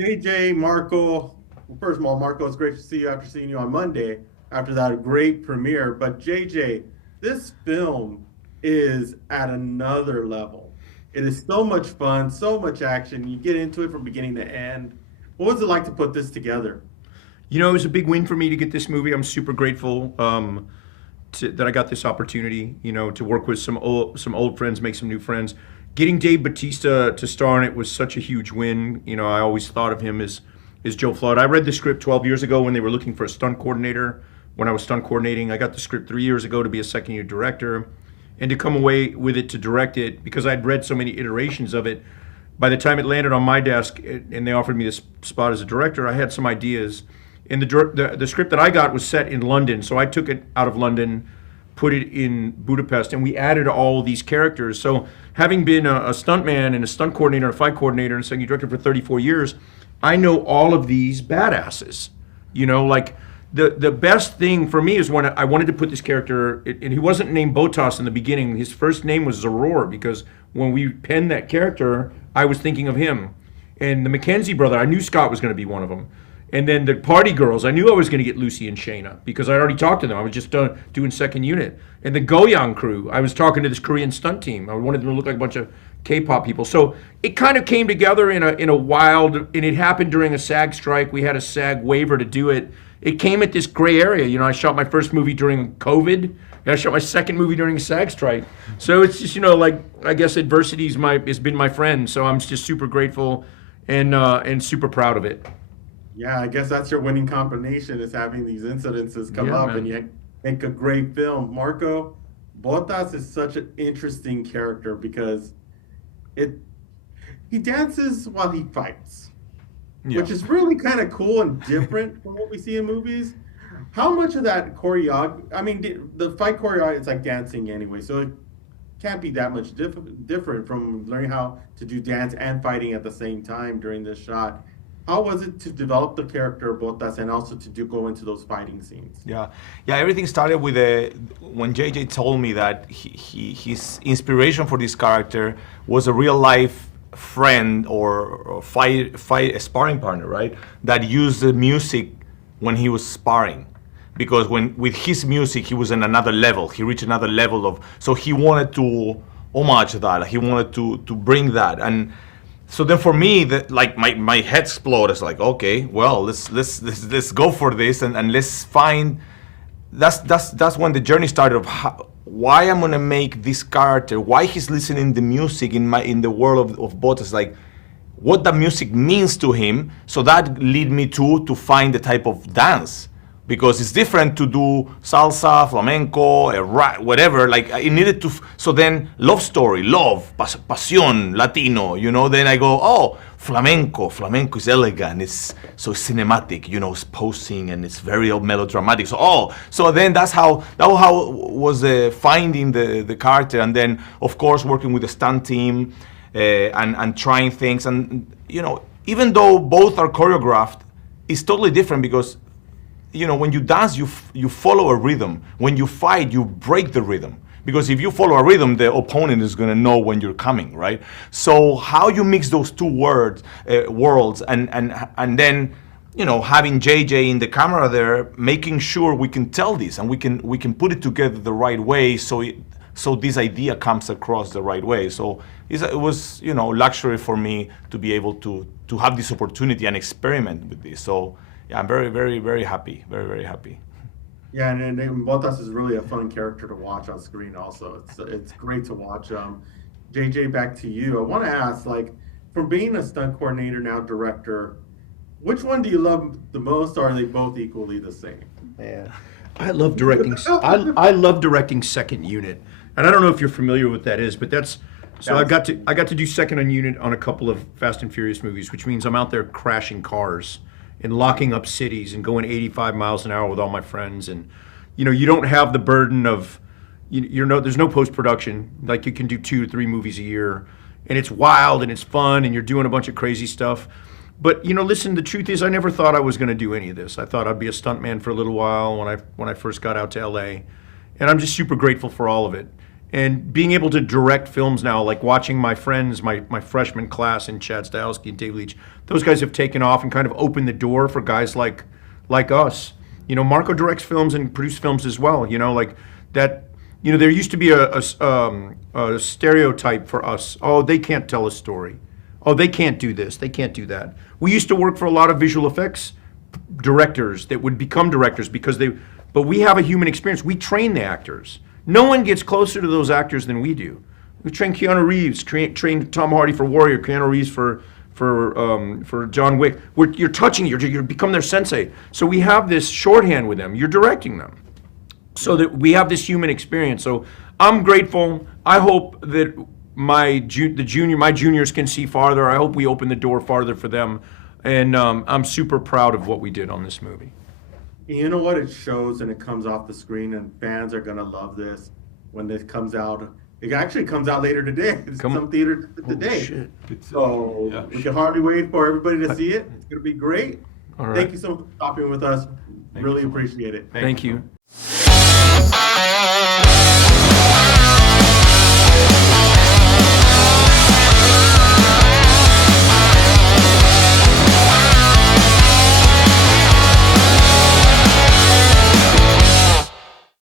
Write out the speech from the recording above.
JJ, Marco, well, first of all, Marco, it's great to see you after seeing you on Monday after that great premiere. But JJ, this film is at another level. It is so much fun, so much action. You get into it from beginning to end. What was it like to put this together? It was a big win for me to get this movie. I'm super grateful that I got this opportunity. To work with some old friends, make some new friends. Getting Dave Bautista to star in it was such a huge win. I always thought of him as Joe Flood. I read the script 12 years ago when they were looking for a stunt coordinator. When I was stunt coordinating, I got the script 3 years ago to be a second-year director, and to come away with it to direct it because I'd read so many iterations of it. By the time it landed on my desk and they offered me this spot as a director, I had some ideas. And the script that I got was set in London, so I took it out of London, put it in Budapest, and we added all these characters. So having been a stuntman and a stunt coordinator, a fight coordinator, and a second director for 34 years, I know all of these badasses. Like the best thing for me is when I wanted to put this character, and he wasn't named Botas in the beginning. His first name was Zaror because when we penned that character, I was thinking of him. And the McKenzie brother, I knew Scott was going to be one of them. And then the party girls, I knew I was going to get Lucy and Shayna because I'd already talked to them. I was just doing second unit. And the Goyang crew, I was talking to this Korean stunt team. I wanted them to look like a bunch of K-pop people. So it kind of came together in a wild, and it happened during a SAG strike. We had a SAG waiver to do it. It came at this gray area. I shot my first movie during COVID, and I shot my second movie during a SAG strike. So it's just, I guess adversity has been my friend. So I'm just super grateful and super proud of it. Yeah, I guess that's your winning combination is having these incidences come Yeah, up and man. you make a great film. Marco, Botas is such an interesting character because it he dances while he fights, Yeah. which is really kind of cool and different from what we see in movies. How much of that choreography, I mean, the fight choreography is like dancing anyway, so it can't be that much different from learning how to do dance and fighting at the same time during this shot. How was it to develop the character of Botas and also to go into those fighting scenes? Yeah, yeah. Everything started with when JJ told me that his inspiration for this character was a real life friend or fight sparring partner, right? That used the music when he was sparring, because when with his music he was in another level. He reached another level of. So he wanted to homage that. He wanted to bring that. And so then for me, that like my head exploded. It's like, okay, well, let's go for this and let's find. That's when the journey started of why I'm gonna make this character, why he's listening the music in the world of Botas, like what the music means to him. So that lead me to find the type of dance. Because it's different to do salsa, flamenco, whatever. Like it needed to. So then, love story, love, pasión, Latino. Then I go, oh, flamenco. Flamenco is elegant. It's so cinematic. It's posing and it's very melodramatic. So then that how was finding the character, and then of course working with the stunt team and trying things, and even though both are choreographed, it's totally different because. When you dance, you follow a rhythm. When you fight, you break the rhythm. Because if you follow a rhythm, the opponent is going to know when you're coming, right? So how you mix those two worlds, and then, having JJ in the camera there, making sure we can tell this and we can put it together the right way, so this idea comes across the right way. So it was, luxury for me to be able to have this opportunity and experiment with this. So. Yeah, I'm very, very, very happy. Very, very happy. Yeah, and Botas is really a fun character to watch on screen. Also, it's great to watch. JJ, back to you. I want to ask, like, from being a stunt coordinator now director, which one do you love the most, or are they both equally the same? Man, I love directing. I love directing second unit, and I don't know if you're familiar with that is, but that's so I got to do second on unit on a couple of Fast and Furious movies, which means I'm out there crashing cars and locking up cities and going 85 miles an hour with all my friends. And, you don't have the burden of, there's no post-production. Like you can do 2 or 3 movies a year and it's wild and it's fun and you're doing a bunch of crazy stuff. But, listen, the truth is I never thought I was going to do any of this. I thought I'd be a stuntman for a little while when I first got out to LA. And I'm just super grateful for all of it. and being able to direct films now, like watching my friends, my freshman class in Chad Stahelski and Dave Leach, those guys have taken off and kind of opened the door for guys like us. You know, Marko directs films and produces films as well. You know, like that. You know, there used to be a stereotype for us. Oh, they can't tell a story. Oh, they can't do this. They can't do that. We used to work for a lot of visual effects directors that would become directors because but we have a human experience. We train the actors. No one gets closer to those actors than we do. We train Keanu Reeves, train Tom Hardy for Warrior, Keanu Reeves for John Wick. You're touching, you become their sensei. So we have this shorthand with them. You're directing them, so that we have this human experience. So I'm grateful. I hope that my juniors can see farther. I hope we open the door farther for them, and I'm super proud of what we did on this movie. You know what? It shows and it comes off the screen, and fans are gonna love this when this comes out. It actually comes out later today. It's some theaters today. Shit. So we can hardly wait for everybody to see it. It's gonna be great. All right. Thank you so much for stopping with us. Really appreciate it. Thank you.